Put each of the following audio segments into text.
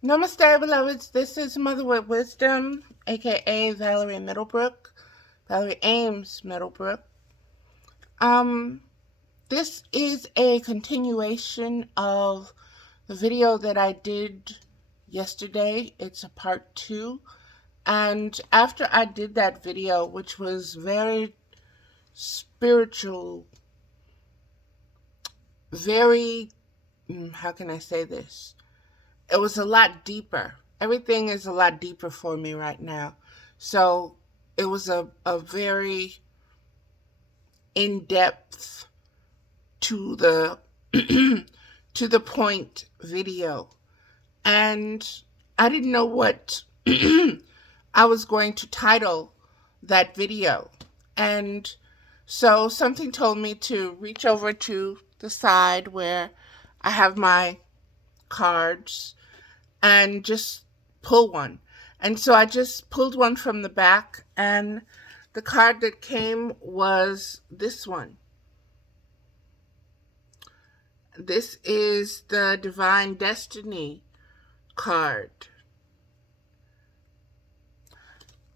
Namaste, beloveds. This is Mother with Wisdom, aka Valerie Middlebrook, Valerie Ames Middlebrook. Um, this is a continuation of the video that I did yesterday. It's a part 2. And after I did that video, which was very spiritual, very, how can I say this? It was a lot deeper. Everything is a lot deeper for me right now. So it was a very in-depth to the to the point video. And I didn't know what I was going to title that video. And so something told me to reach over to the side where I have my cards and just pull one. And so I just pulled one from the back, and the card that came was this one. This is the Divine Destiny card.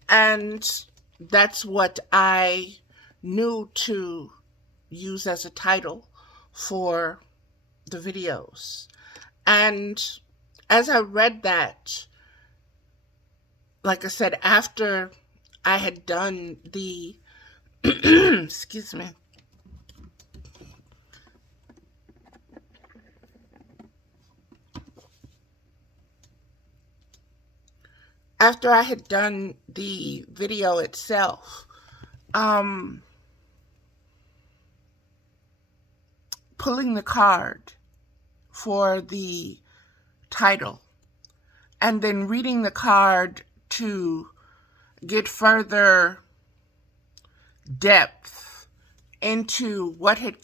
And that's what I knew to use as a title for the videos. And as I read that, like I said, after I had done the, excuse me, after I had done the video itself, pulling the card for the title and then reading the card to get further depth into what had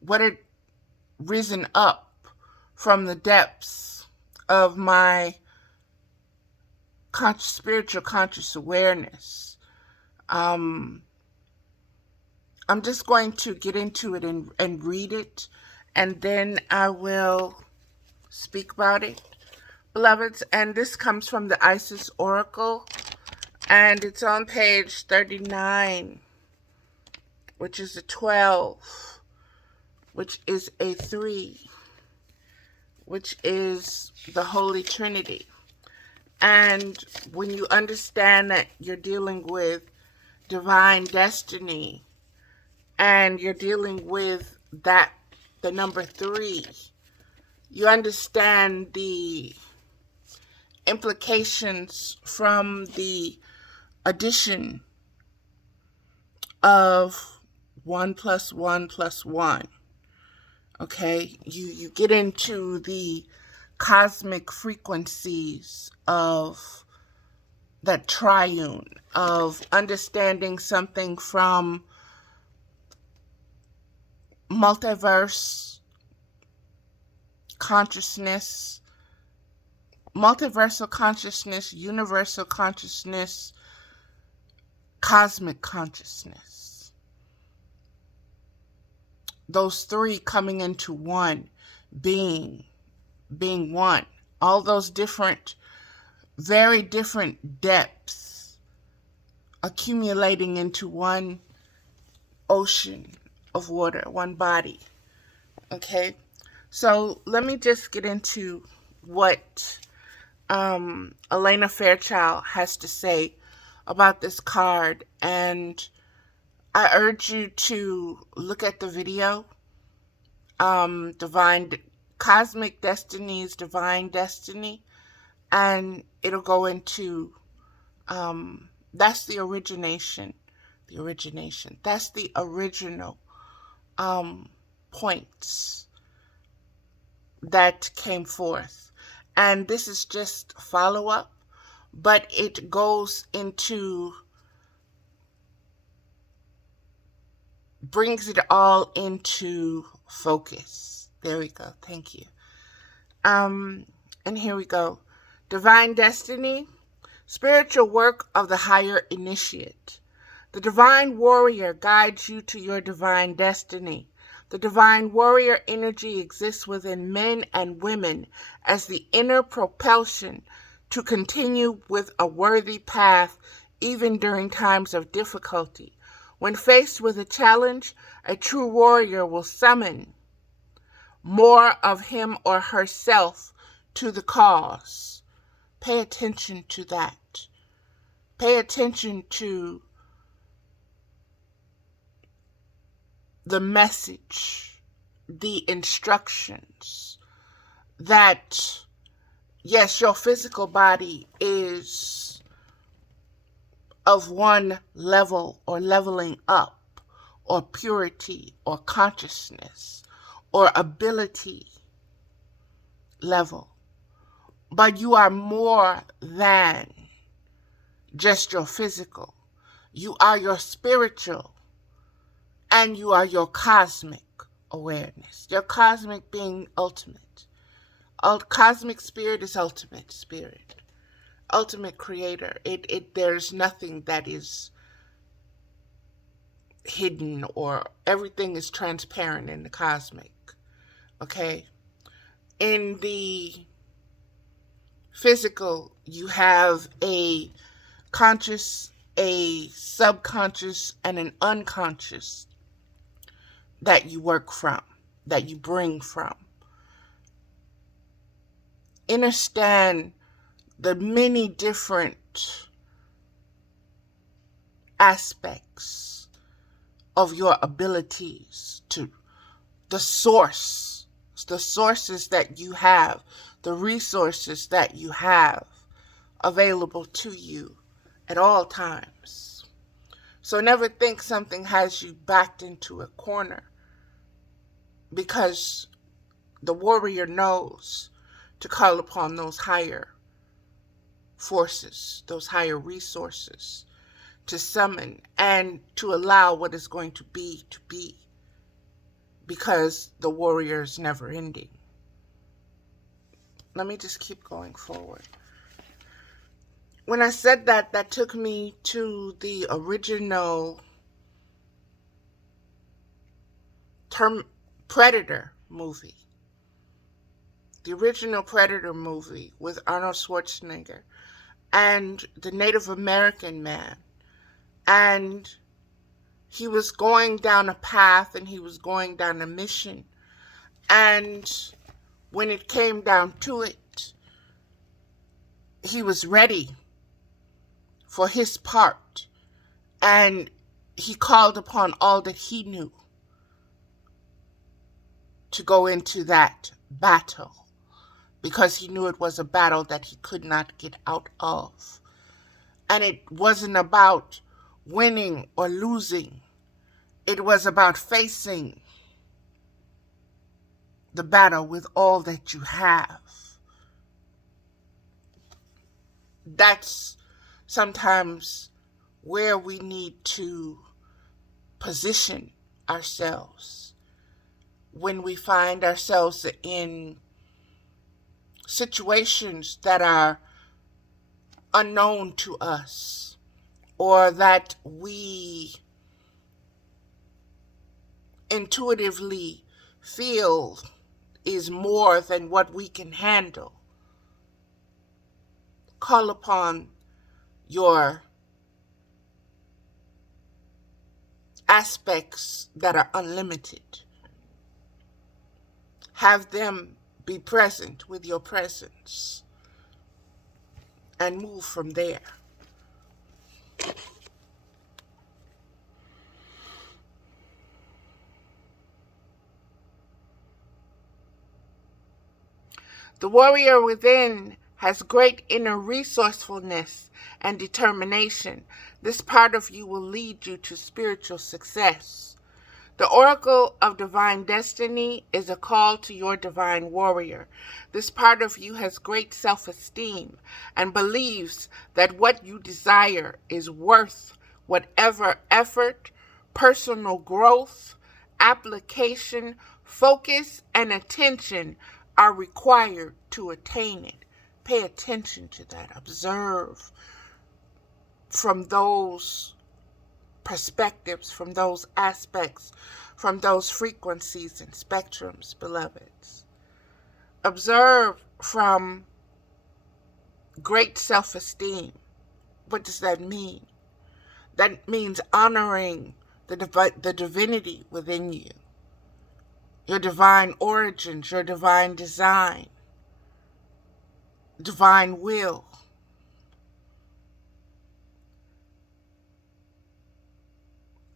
what had risen up from the depths of my spiritual conscious awareness. I'm just going to get into it and read it, and then I will speak about it, beloveds. And this comes from the Isis Oracle, and it's on page 39, which is a 12, which is a 3, which is the Holy Trinity. And when you understand that you're dealing with divine destiny, and you're dealing with that, the number 3, you understand the implications from the addition of 1 plus 1 plus 1. Okay, you get into the cosmic frequencies of that triune, of understanding something from multiverse consciousness, multiversal consciousness, universal consciousness, cosmic consciousness. Those 3 coming into one, being one. All those different, very different depths accumulating into one ocean of water, one body. Okay, so let me just get into what Elena Fairchild has to say about this card, and I urge you to look at the video, Cosmic Destiny's Divine Destiny, and it'll go into, that's the origination, that's the original points that came forth. And this is just follow-up, but it goes into, brings it all into focus. There we go. Thank you. And here we go. Divine Destiny, spiritual work of the higher initiate. The divine warrior guides you to your divine destiny. The divine warrior energy exists within men and women as the inner propulsion to continue with a worthy path even during times of difficulty. When faced with a challenge, a true warrior will summon more of him or herself to the cause. Pay attention to that. Pay attention to the message, the instructions that, yes, your physical body is of one level or leveling up or purity or consciousness or ability level. But you are more than just your physical. You are your spiritual and you are your cosmic awareness. Your cosmic being ultimate. Cosmic spirit is ultimate spirit. Ultimate creator. There's nothing that is hidden, or everything is transparent in the cosmic. Okay? In the physical, you have a conscious, a subconscious, and an unconscious that you work from, that you bring from. Understand the many different aspects of your abilities, to the sources that you have, the resources that you have available to you at all times. So never think something has you backed into a corner, because the warrior knows to call upon those higher forces, those higher resources, to summon and to allow what is going to be, because the warrior is never ending. Let me just keep going forward. When I said that, that took me to the original Predator movie. The original Predator movie with Arnold Schwarzenegger and the Native American man. And he was going down a path and he was going down a mission. And when it came down to it, he was ready for his part. And he called upon all that he knew to go into that battle, because he knew it was a battle that he could not get out of. And it wasn't about winning or losing. It was about facing the battle with all that you have. That's sometimes where we need to position ourselves when we find ourselves in situations that are unknown to us, or that we intuitively feel is more than what we can handle. Call upon your aspects that are unlimited. Have them be present with your presence and move from there. The warrior within has great inner resourcefulness and determination. This part of you will lead you to spiritual success. The Oracle of Divine Destiny is a call to your divine warrior. This part of you has great self-esteem and believes that what you desire is worth whatever effort, personal growth, application, focus, and attention are required to attain it. Pay attention to that. Observe from those perspectives, from those aspects, from those frequencies and spectrums, beloveds. Observe from great self-esteem. What does that mean? That means honoring the divinity within you, your divine origins, your divine design, divine will.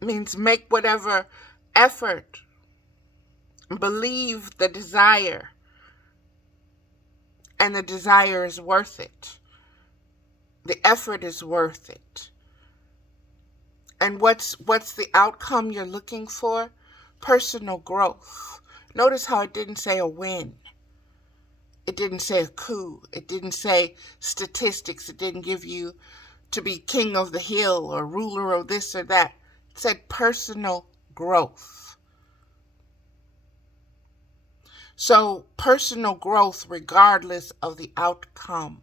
It means make whatever effort, believe the desire, and the desire is worth it. The effort is worth it. And what's the outcome you're looking for? Personal growth. Notice how it didn't say a win. It didn't say a coup. It didn't say statistics. It didn't give you to be king of the hill or ruler of this or that. It said personal growth. So personal growth regardless of the outcome.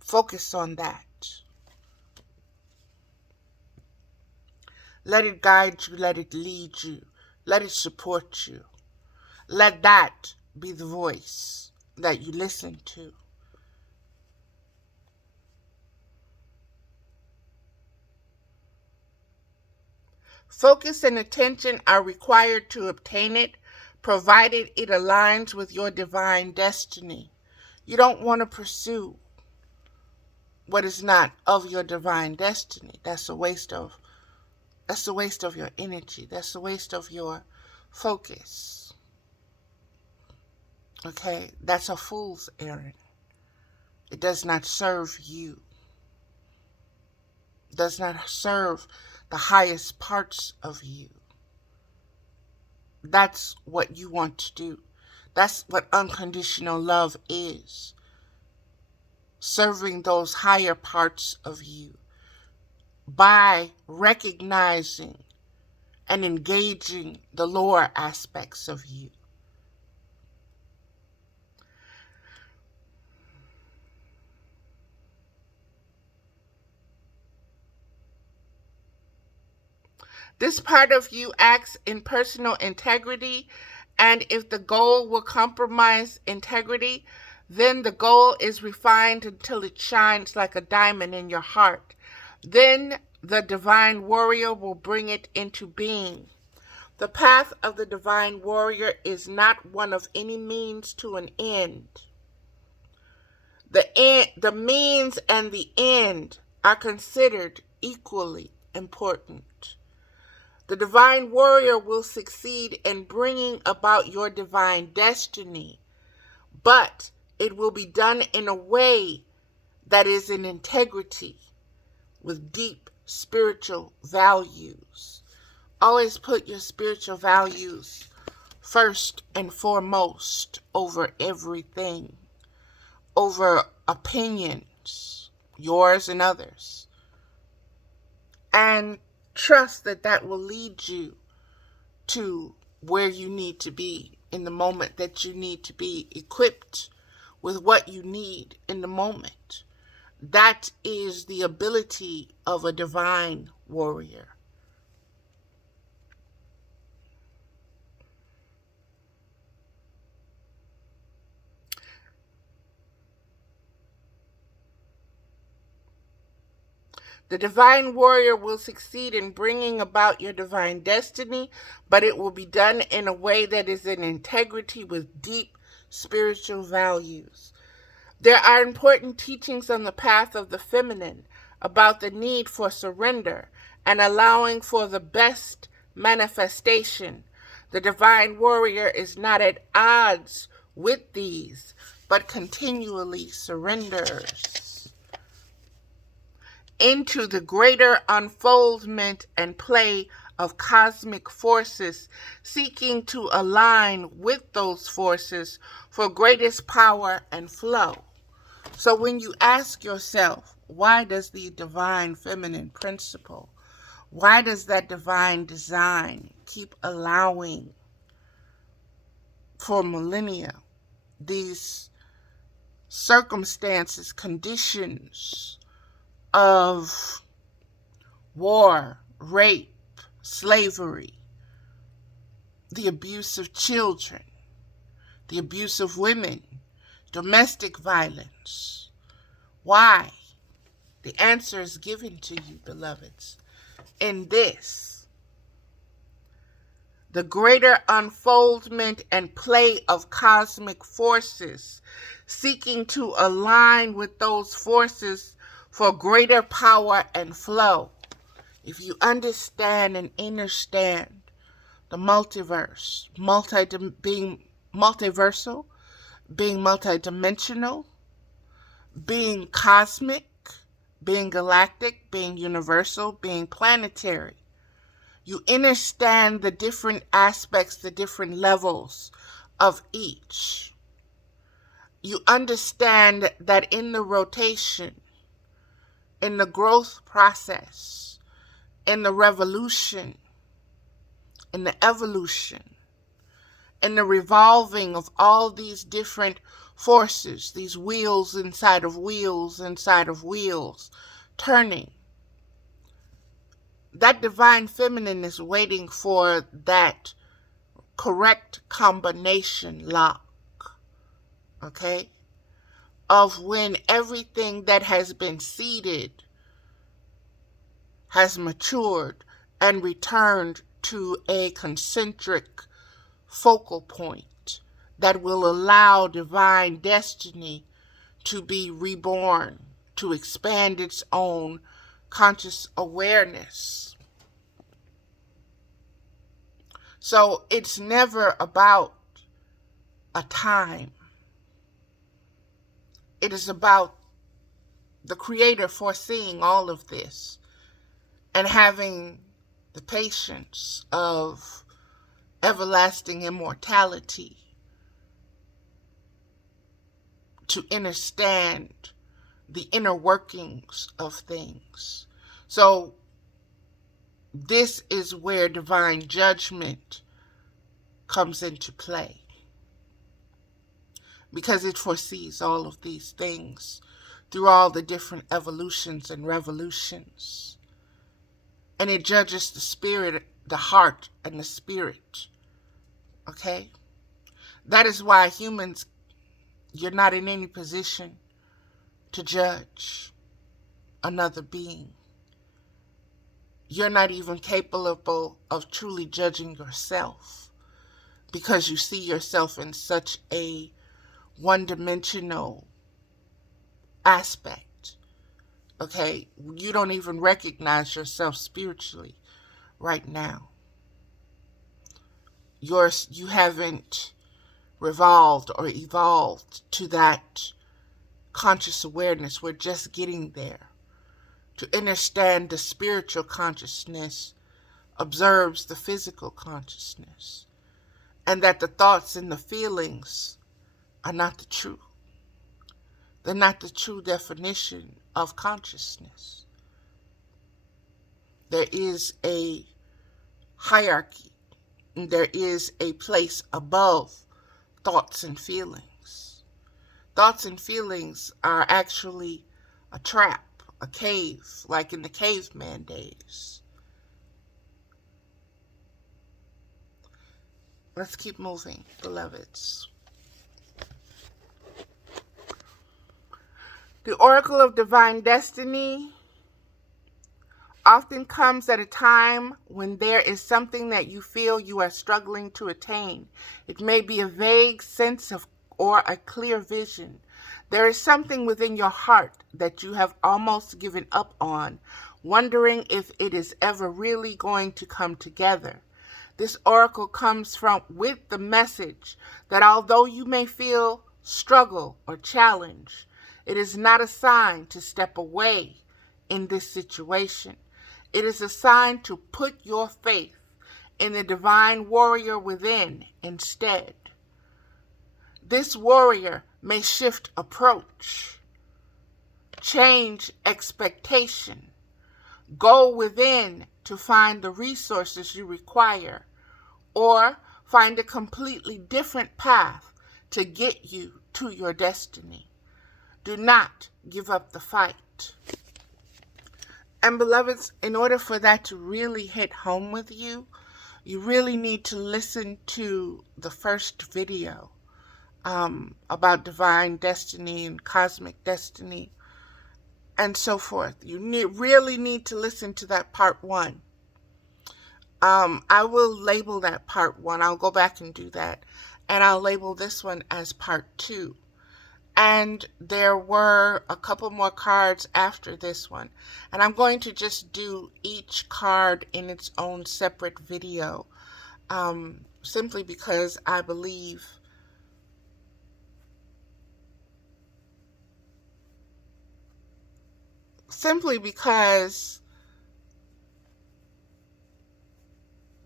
Focus on that. Let it guide you. Let it lead you. Let it support you. Let that be the voice that you listen to. Focus and attention are required to obtain it, provided it aligns with your divine destiny. You don't want to pursue what is not of your divine destiny. That's a waste of your energy. That's a waste of your focus. Okay? That's a fool's errand. It does not serve you. It does not serve the highest parts of you. That's what you want to do. That's what unconditional love is. Serving those higher parts of you by recognizing and engaging the lower aspects of you. This part of you acts in personal integrity, and if the goal will compromise integrity, then the goal is refined until it shines like a diamond in your heart. Then the divine warrior will bring it into being. The path of the divine warrior is not one of any means to an end. The means and the end are considered equally important. The divine warrior will succeed in bringing about your divine destiny, but it will be done in a way that is in integrity with deep spiritual values. Always put your spiritual values first and foremost over everything, over opinions, yours and others. And trust that that will lead you to where you need to be in the moment that you need to be equipped with what you need in the moment. That is the ability of a divine warrior. The divine warrior will succeed in bringing about your divine destiny, but it will be done in a way that is in integrity with deep spiritual values. There are important teachings on the path of the feminine about the need for surrender and allowing for the best manifestation. The divine warrior is not at odds with these, but continually surrenders into the greater unfoldment and play of cosmic forces, seeking to align with those forces for greatest power and flow. So when you ask yourself, why does the divine feminine principle, why does that divine design keep allowing for millennia these circumstances, conditions of war, rape, slavery, the abuse of children, the abuse of women, domestic violence. Why? The answer is given to you, beloveds, in this: the greater unfoldment and play of cosmic forces, seeking to align with those forces for greater power and flow. If you understand and understand the multiverse, being multiversal, being multidimensional, being cosmic, being galactic, being universal, being planetary, you understand the different aspects, the different levels of each. You understand that in the rotation, in the growth process, in the revolution, in the evolution, in the revolving of all these different forces, these wheels inside of wheels, turning, that divine feminine is waiting for that correct combination lock, okay, of when everything that has been seeded has matured and returned to a concentric focal point that will allow divine destiny to be reborn, to expand its own conscious awareness. So it's never about a time. It is about the Creator foreseeing all of this and having the patience of everlasting immortality to understand the inner workings of things. So this is where divine judgment comes into play, because it foresees all of these things through all the different evolutions and revolutions. And it judges the spirit, the heart, and the spirit. Okay? That is why humans, you're not in any position to judge another being. You're not even capable of truly judging yourself, because you see yourself in such a one-dimensional aspect. Okay? You don't even recognize yourself spiritually right now. You haven't revolved or evolved to that conscious awareness. We're just getting there. To understand the spiritual consciousness observes the physical consciousness, and that the thoughts and the feelings are not the truth. They're not the true definition of consciousness. There is a hierarchy, and there is a place above thoughts and feelings. Thoughts and feelings are actually a trap, a cave, like in the caveman days. Let's keep moving, beloveds. The Oracle of Divine Destiny often comes at a time when there is something that you feel you are struggling to attain. It may be a vague sense of or a clear vision. There is something within your heart that you have almost given up on, wondering if it is ever really going to come together. This oracle comes with the message that although you may feel struggle or challenge, it is not a sign to step away in this situation. It is a sign to put your faith in the divine warrior within instead. This warrior may shift approach, change expectation, go within to find the resources you require, or find a completely different path to get you to your destiny. Do not give up the fight. And beloveds, in order for that to really hit home with you, you really need to listen to the first video about divine destiny and cosmic destiny and so forth. You really need to listen to that part one. I will label that part one. I'll go back and do that. And I'll label this one as part two. And there were a couple more cards after this one. And I'm going to just do each card in its own separate video. Simply because I believe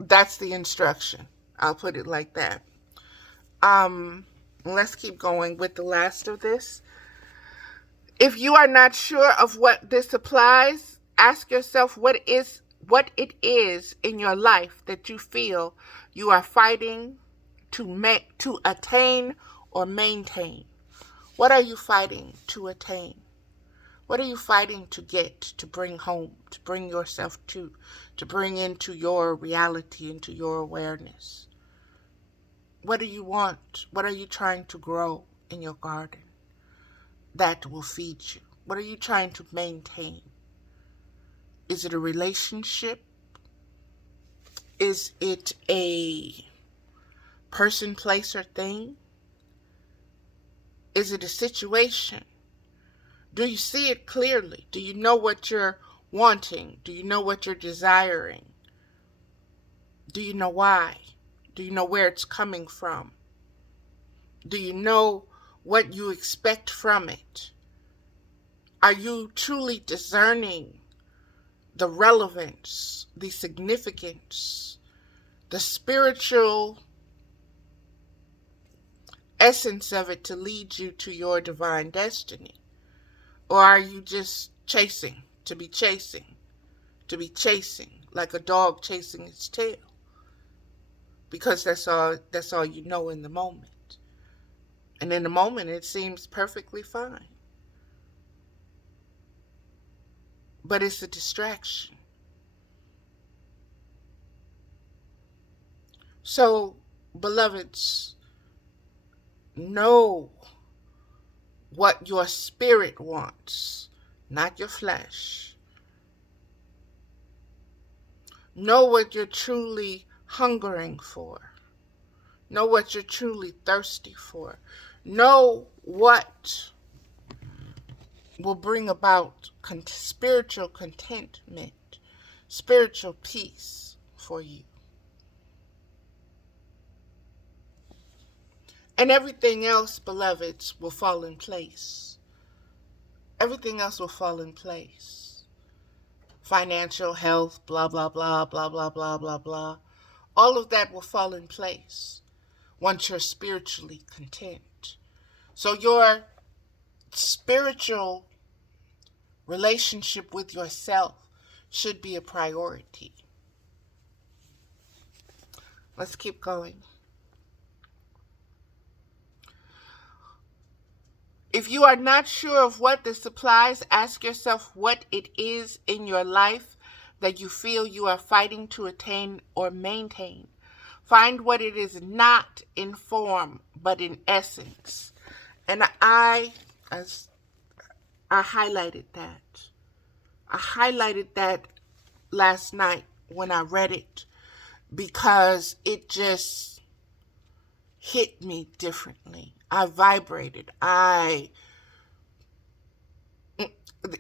that's the instruction. I'll put it like that. Let's keep going with the last of this. If you are not sure of what this applies, ask yourself what it is in your life that you feel you are fighting to attain or maintain. What are you fighting to attain? What are you fighting to get, to bring home, to bring yourself to bring into your reality, into your awareness? What do you want? What are you trying to grow in your garden that will feed you? What are you trying to maintain? Is it a relationship? Is it a person, place, or thing? Is it a situation? Do you see it clearly? Do you know what you're wanting? Do you know what you're desiring? Do you know why? Do you know where it's coming from? Do you know what you expect from it? Are you truly discerning the relevance, the significance, the spiritual essence of it to lead you to your divine destiny? Or are you just chasing, to be chasing, like a dog chasing its tail? Because that's all you know in the moment. And in the moment, it seems perfectly fine. But it's a distraction. So, beloveds, know what your spirit wants, not your flesh. Know what you're truly hungering for. Know what you're truly thirsty for. Know what will bring about spiritual contentment, spiritual peace for you. And everything else, beloveds, will fall in place. Everything else will fall in place. Financial, health, blah, blah, blah, blah, blah, blah, blah, blah. All of that will fall in place once you're spiritually content. So your spiritual relationship with yourself should be a priority. Let's keep going. If you are not sure of what this applies, ask yourself what it is in your life that you feel you are fighting to attain or maintain. Find what it is not in form, but in essence. And I highlighted that. I highlighted that last night when I read it because it just hit me differently. I vibrated.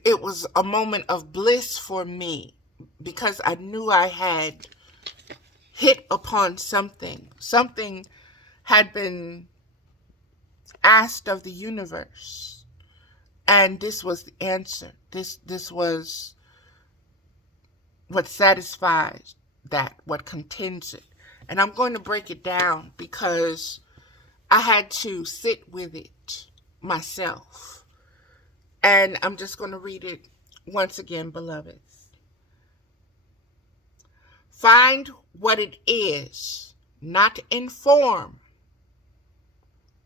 It was a moment of bliss for me because I knew I had hit upon something. Something had been asked of the universe. And this was the answer. This was what satisfies that, what contends it. And I'm going to break it down because I had to sit with it myself. And I'm just going to read it once again, beloveds. Find what it is, not in form,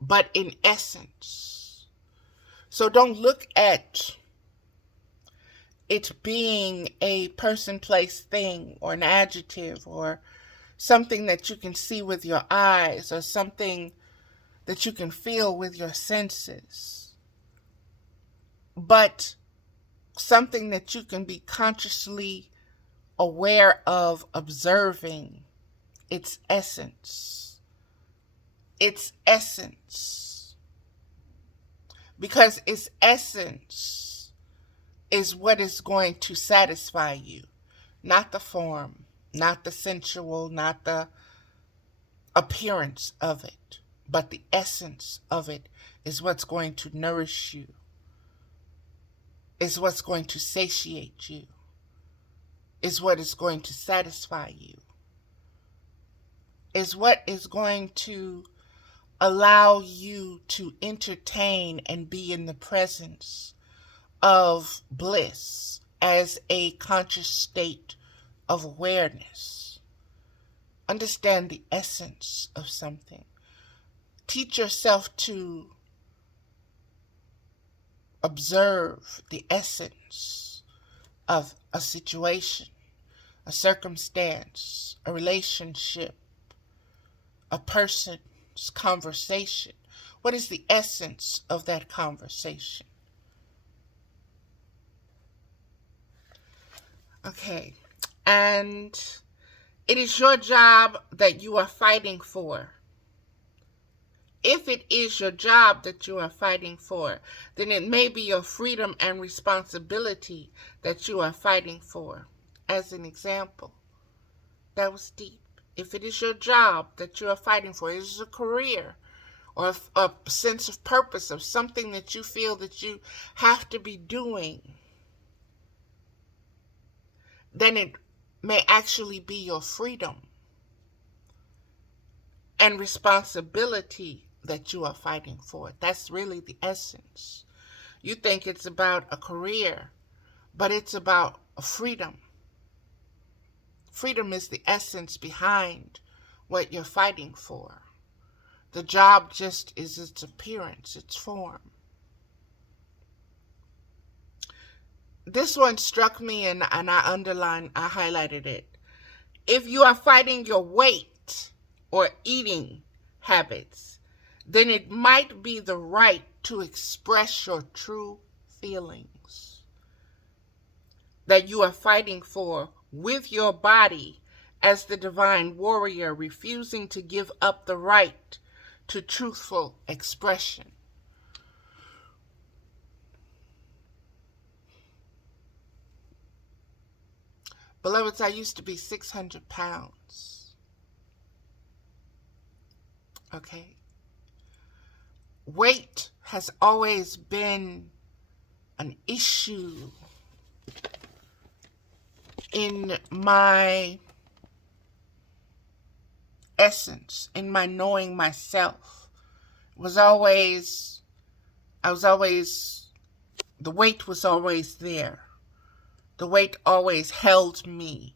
but in essence. So don't look at it being a person, place, thing, or an adjective, or something that you can see with your eyes, or something that you can feel with your senses, but something that you can be consciously aware of observing its essence. Its essence. Because its essence is what is going to satisfy you. Not the form, not the sensual, not the appearance of it, but the essence of it is what's going to nourish you, is what's going to satiate you, is what is going to satisfy you, is what is going to allow you to entertain and be in the presence of bliss as a conscious state of awareness. Understand the essence of something. Teach yourself to observe the essence of a situation, a circumstance, a relationship, a person's conversation. What is the essence of that conversation? Okay, and it is your job that you are fighting for. If it is your job that you are fighting for, then it may be your freedom and responsibility that you are fighting for. As an example, that was deep. If it is your job that you are fighting for, it is a career or a sense of purpose of something that you feel that you have to be doing, then it may actually be your freedom and responsibility that you are fighting for. That's really the essence. You think it's about a career, but it's about a freedom. Freedom is the essence behind what you're fighting for. The job just is its appearance, its form. This one struck me and I highlighted it. If you are fighting your weight or eating habits, then it might be the right to express your true feelings that you are fighting for with your body as the divine warrior, refusing to give up the right to truthful expression. Beloveds, I used to be 600 pounds. Okay? Weight has always been an issue in my essence, in my knowing myself. The weight was always there. The weight always held me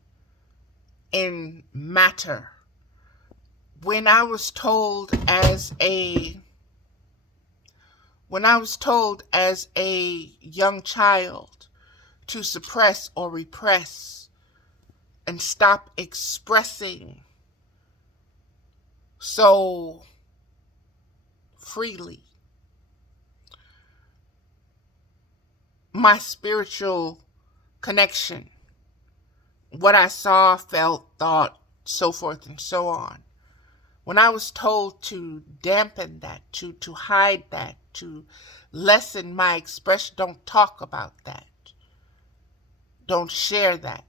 in matter. When I was told as a young child to suppress or repress and stop expressing so freely, my spiritual connection, what I saw, felt, thought, so forth and so on. When I was told to dampen that, to hide that, to lessen my expression, don't talk about that, don't share that,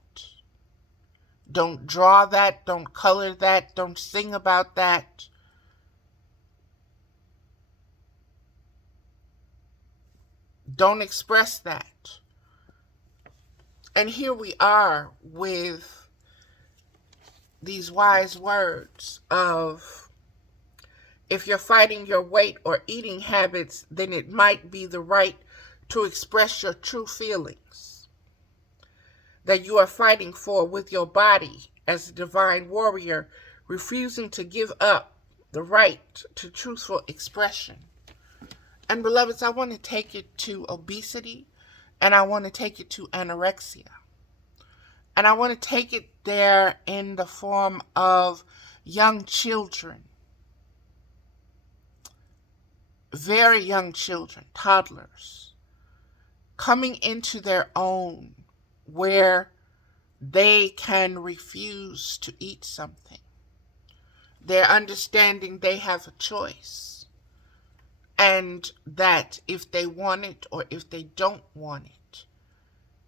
don't draw that, don't color that, don't sing about that, don't express that. And here we are with these wise words of, if you're fighting your weight or eating habits, then it might be the right to express your true feelings that you are fighting for with your body as a divine warrior, refusing to give up the right to truthful expression. And beloveds, I want to take it to obesity And I want to take it to anorexia. And I want to take it there in the form of young children, very young children, toddlers, coming into their own where they can refuse to eat something. They're understanding they have a choice. And that if they want it or if they don't want it,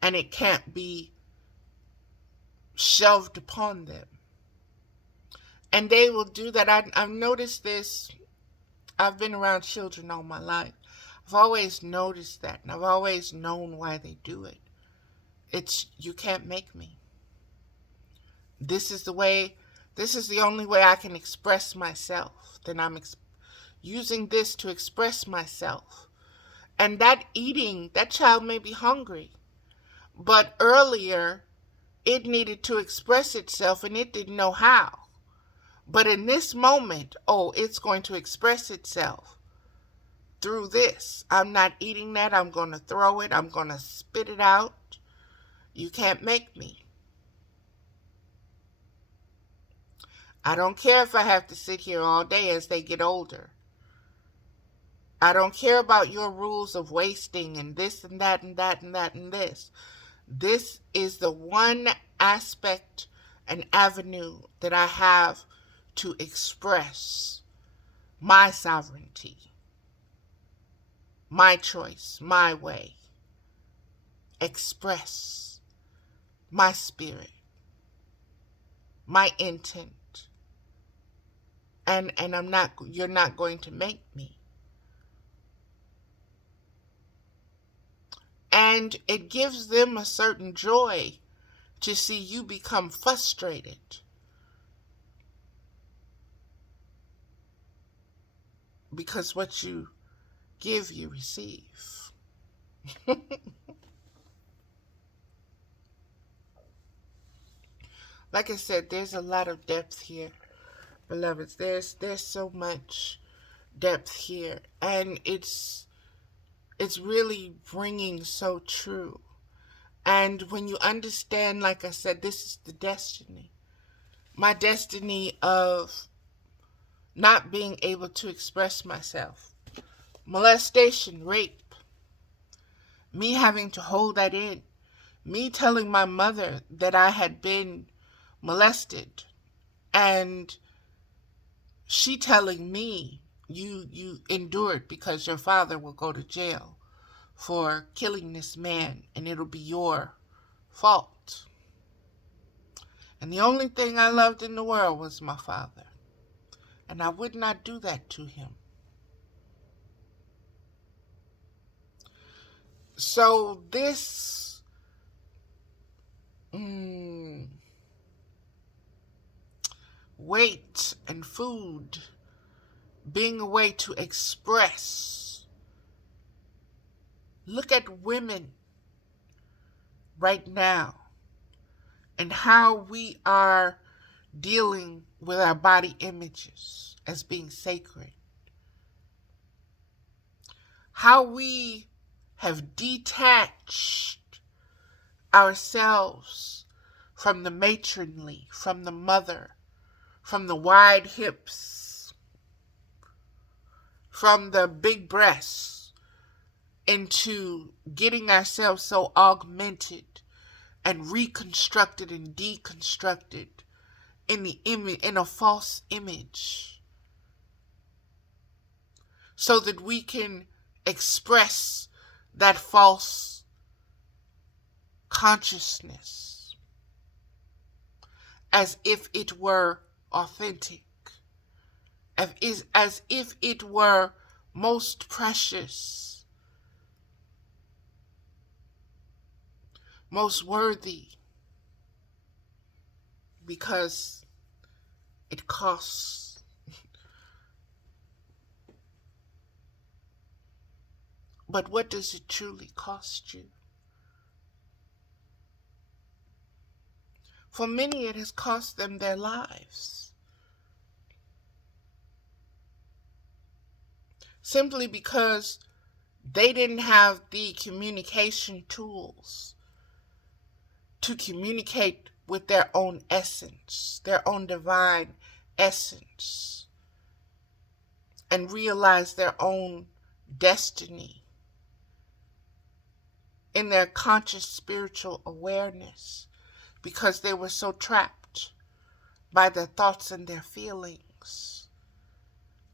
and it can't be shoved upon them. And they will do that. I've noticed this. I've been around children all my life. I've always noticed that, and I've always known why they do it. It's, you can't make me. This is the only way I can express myself. Then I'm using this to express myself. And that eating, that child may be hungry, but earlier it needed to express itself and it didn't know how. But in this moment, it's going to express itself through this. I'm not eating that. I'm going to throw it. I'm going to spit it out. You can't make me. I don't care if I have to sit here all day as they get older. I don't care about your rules of wasting and this and that and that and that and this. This is the one aspect and avenue that I have to express my sovereignty, my choice, my way. Express my spirit, my intent. And you're not going to make me. And it gives them a certain joy to see you become frustrated. Because what you give, you receive. Like I said, there's a lot of depth here, beloveds. There's so much depth here. And it's really ringing so true. And when you understand, like I said, this is the destiny. My destiny of not being able to express myself. Molestation, rape. Me having to hold that in. Me telling my mother that I had been molested. And she telling me, you endured because your father will go to jail for killing this man, and it'll be your fault. And the only thing I loved in the world was my father. And I would not do that to him. So this weight and food being a way to express. Look at women right now and how we are dealing with our body images as being sacred. How we have detached ourselves from the matronly, from the mother, from the wide hips, from the big breasts, into getting ourselves so augmented and reconstructed and deconstructed in the image, in a false image, so that we can express that false consciousness as if it were authentic, as if it were most precious, most worthy, because it costs. But what does it truly cost you? For many, it has cost them their lives. Simply because They didn't have the communication tools to communicate with their own essence, their own divine essence, and realize their own destiny in their conscious spiritual awareness, because they were so trapped by their thoughts and their feelings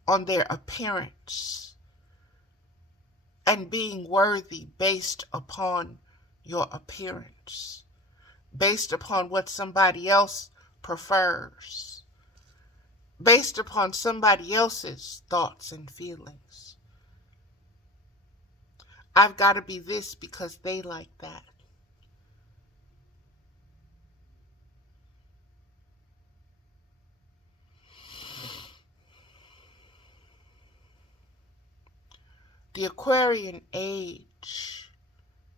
on their appearance and being worthy based upon your appearance, based upon what somebody else prefers, based upon somebody else's thoughts and feelings. I've got to be this because they like that. The Aquarian age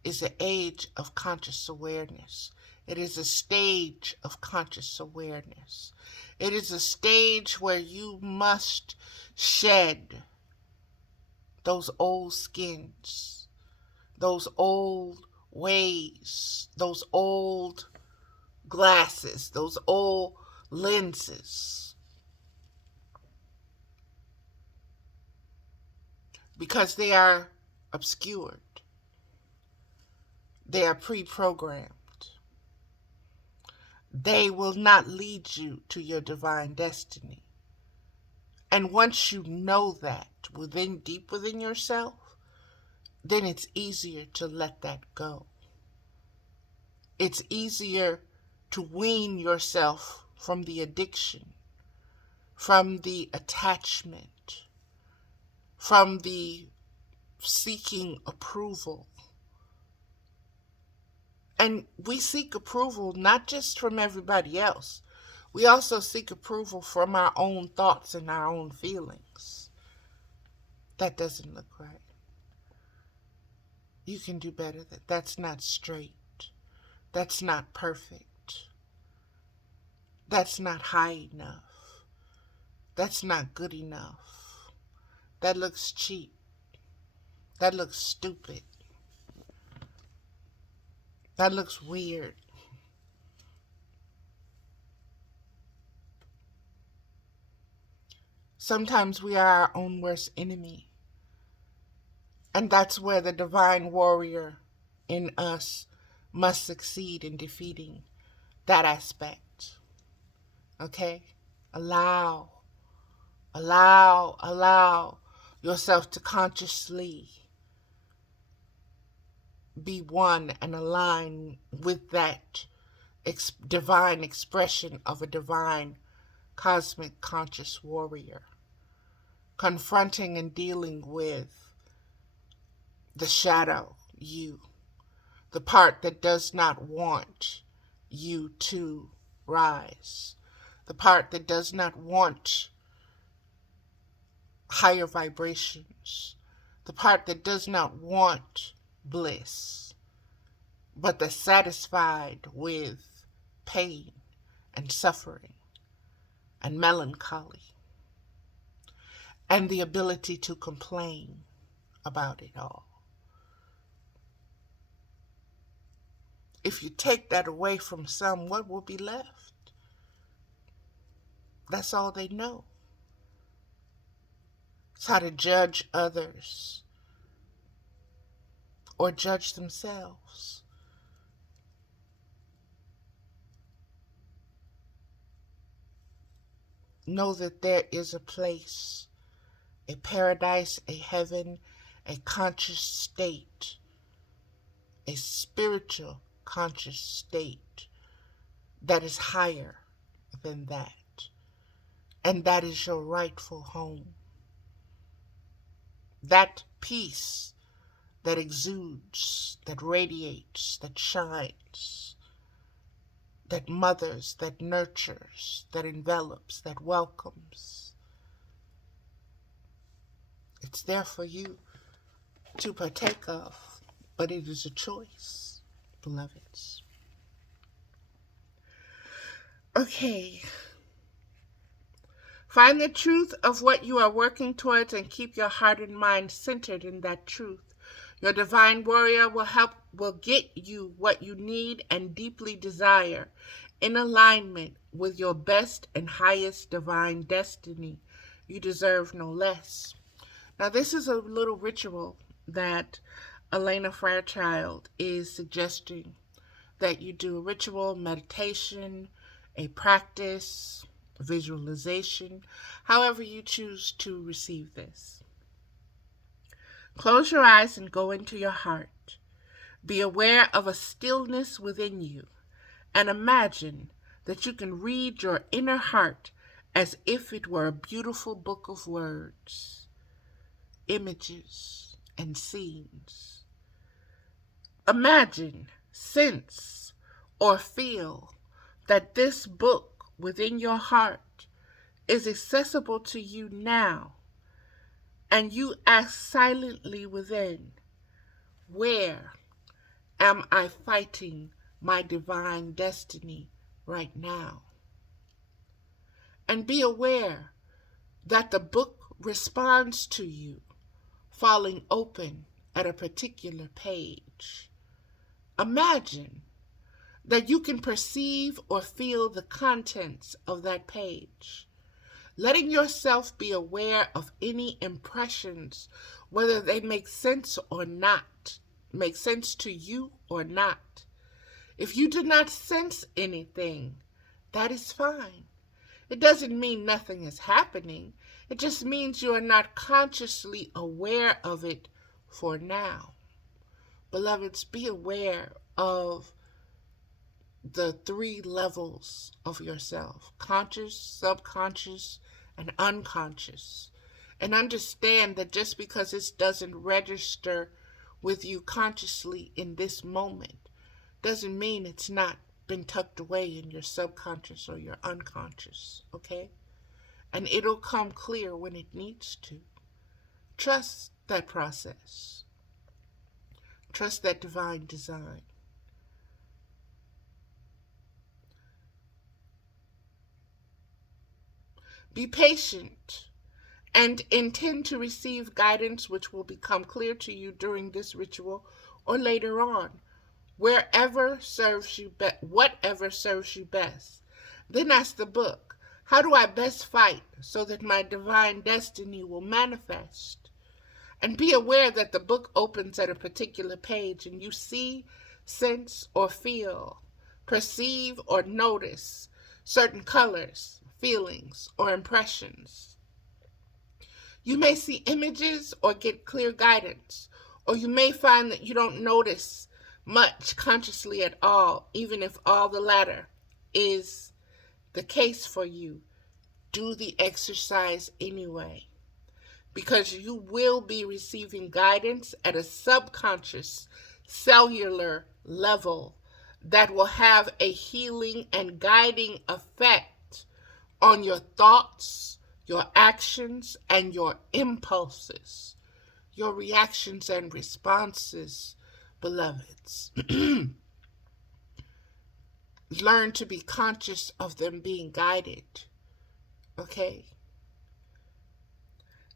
is an age of conscious awareness. It is a stage of conscious awareness. It is a stage where you must shed those old skins, those old ways, those old glasses, those old lenses, because they are obscured. They are pre-programmed. They will not lead you to your divine destiny. And once you know that deep within yourself, then it's easier to let that go. It's easier to wean yourself from the addiction, from the attachment, from the seeking approval. And we seek approval not just from everybody else. We also seek approval from our own thoughts and our own feelings. That doesn't look right. You can do better. That's not straight. That's not perfect. That's not high enough. That's not good enough. That looks cheap. That looks stupid. That looks weird. Sometimes we are our own worst enemy. And that's where the divine warrior in us must succeed in defeating that aspect. Okay? Allow yourself to consciously be one and align with that divine expression of a divine cosmic conscious warrior, confronting and dealing with the shadow you, the part that does not want you to rise, the part that does not want higher vibrations, the part that does not want bliss, but that's satisfied with pain and suffering and melancholy and the ability to complain about it all. If you take that away from some, what will be left? That's all they know. It's how to judge others or judge themselves. Know that there is a place, a paradise, a heaven, a conscious state, a spiritual conscious state that is higher than that. And that is your rightful home. That peace that exudes, that radiates, that shines, that mothers, that nurtures, that envelops, that welcomes. It's there for you to partake of, but it is a choice, beloveds. Okay. Find the truth of what you are working towards and keep your heart and mind centered in that truth. Your divine warrior will get you what you need and deeply desire in alignment with your best and highest divine destiny. You deserve no less. Now, this is a little ritual that Elena Fairchild is suggesting that you do: a ritual, meditation, a practice, visualization, however you choose to receive this. Close your eyes and go into your heart. Be aware of a stillness within you and imagine that you can read your inner heart as if it were a beautiful book of words, images, and scenes. Imagine, sense, or feel that this book within your heart is accessible to you now, and you ask silently within, where am I fighting my divine destiny right now? And be aware that the book responds to you, falling open at a particular page. Imagine that you can perceive or feel the contents of that page, letting yourself be aware of any impressions, whether they make sense or not, make sense to you or not. If you do not sense anything, that is fine. It doesn't mean nothing is happening. It just means you are not consciously aware of it for now. Beloveds, be aware of the 3 levels of yourself: conscious, subconscious, and unconscious. And understand that just because it doesn't register with you consciously in this moment doesn't mean it's not been tucked away in your subconscious or your unconscious, okay? And it'll come clear when it needs to. Trust that process. Trust that divine design. Be patient and intend to receive guidance which will become clear to you during this ritual or later on, whatever serves you best. Then ask the book, how do I best fight so that my divine destiny will manifest? And be aware that the book opens at a particular page and you see, sense, or feel, perceive, or notice certain colors, feelings, or impressions. You may see images or get clear guidance, or you may find that you don't notice much consciously at all, even if all the latter is the case for you. Do the exercise anyway, because you will be receiving guidance at a subconscious cellular level that will have a healing and guiding effect on your thoughts, your actions, and your impulses, your reactions and responses, beloveds. Learn to be conscious of them being guided, okay?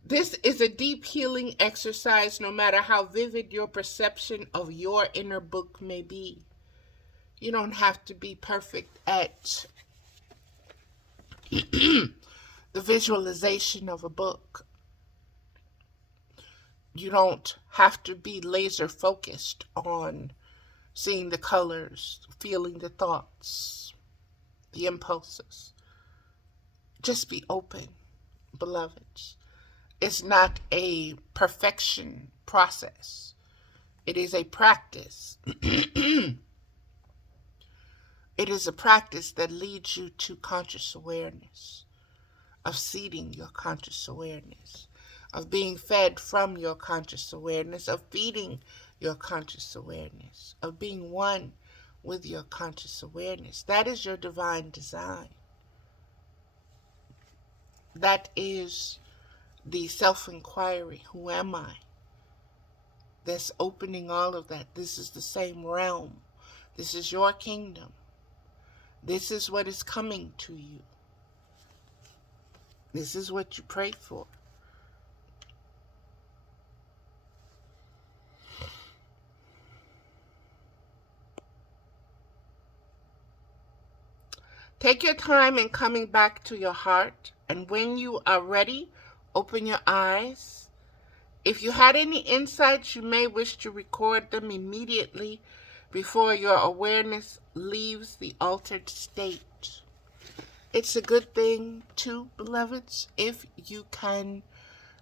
This is a deep healing exercise, no matter how vivid your perception of your inner book may be. You don't have to be perfect at the visualization of a book. You don't have to be laser focused on seeing the colors, feeling the thoughts, the impulses. Just be open, beloveds. It's not a perfection process. It is a practice. It is a practice that leads you to conscious awareness, of seeding your conscious awareness, of being fed from your conscious awareness, of feeding your conscious awareness, of being one with your conscious awareness. That is your divine design. That is the self-inquiry. Who am I? That's opening all of that. This is the same realm. This is your kingdom. This is what is coming to you. This is what you prayed for. Take your time in coming back to your heart, and when you are ready, open your eyes. If you had any insights, you may wish to record them immediately before your awareness leaves the altered state. It's a good thing, too, beloveds, if you can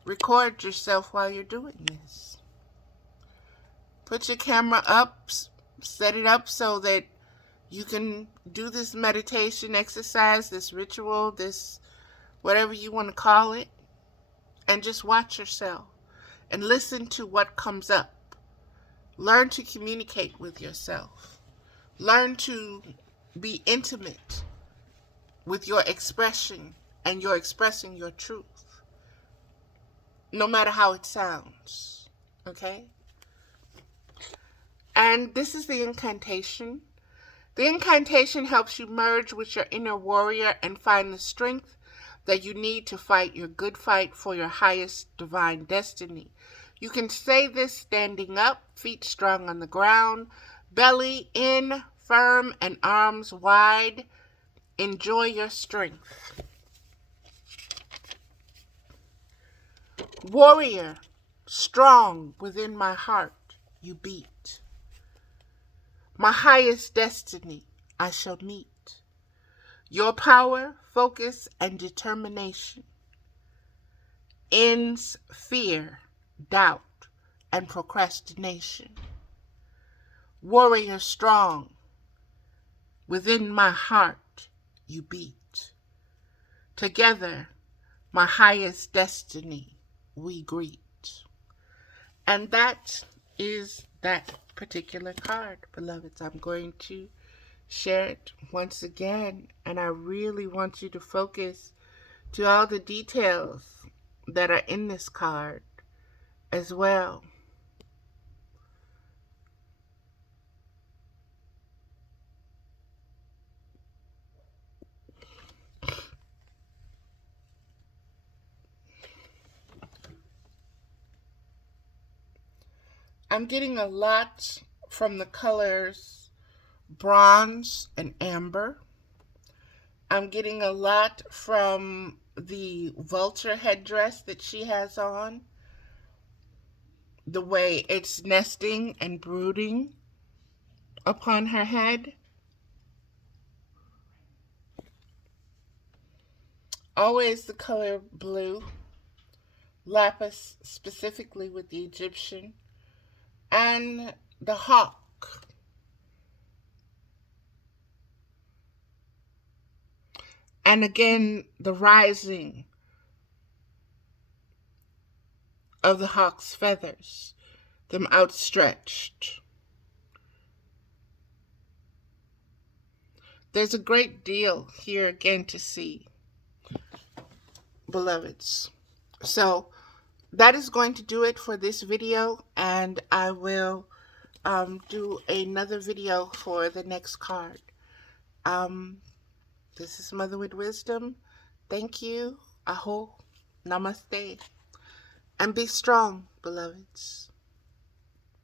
record yourself while you're doing this. Put your camera up, set it up so that you can do this meditation exercise, this ritual, this whatever you want to call it, and just watch yourself and listen to what comes up. Learn to communicate with yourself. Learn to be intimate with your expression and your expressing your truth, no matter how it sounds. Okay? And this is the incantation. The incantation helps you merge with your inner warrior and find the strength that you need to fight your good fight for your highest divine destiny. You can say this standing up, feet strong on the ground, belly in, firm, and arms wide. Enjoy your strength. Warrior, strong within my heart, you beat. My highest destiny I shall meet. Your power, focus, and determination ends fear, doubt, and procrastination. Warrior strong, within my heart you beat. Together, my highest destiny we greet. And that is that particular card, beloveds. I'm going to share it once again, and I really want you to focus to all the details that are in this card as well. I'm getting a lot from the colors bronze and amber. I'm getting a lot from the vulture headdress that she has on, the way it's nesting and brooding upon her head. Always the color blue, lapis specifically with the Egyptian, and the hawk. And again, the rising of the hawk's feathers, them outstretched. There's a great deal here again to see, beloveds. So that is going to do it for this video, and I will do another video for the next card. This is Mother with Wisdom. Thank you. Aho. Namaste. And be strong, beloveds.